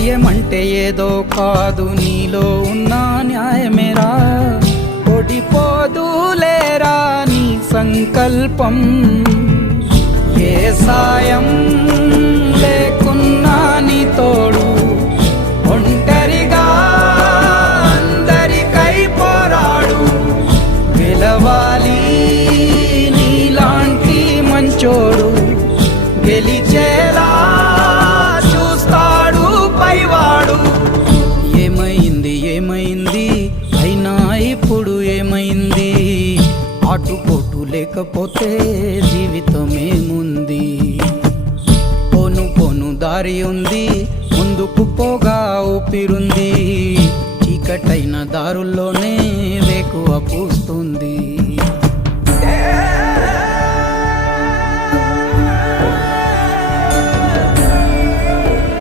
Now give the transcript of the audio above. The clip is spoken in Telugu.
ధైర్యం అంటే ఏదో కాదు, నీలో ఉన్న న్యాయమేరా. ఓడిపోదులేరా నీ సంకల్పం. ఏ సాయం లేకున్నా నీ తోడు, ఒంటరిగా అందరికై పోరాడు. గెలవాలి నీలాంటి మంచోడు, గెలిచేలా చూస్తాడు పైవాడు. ఏమైంది ఏమైంది అయినా ఇప్పుడు ఏమైంది? ఆటుపోటు లేకపోతే జీవితమేముంది? పోను పోను దారి ఉంది, ముందుకు పోగా ఊపిరుంది. చీకటైన దారుల్లోనే వేకువ పూస్తుంది.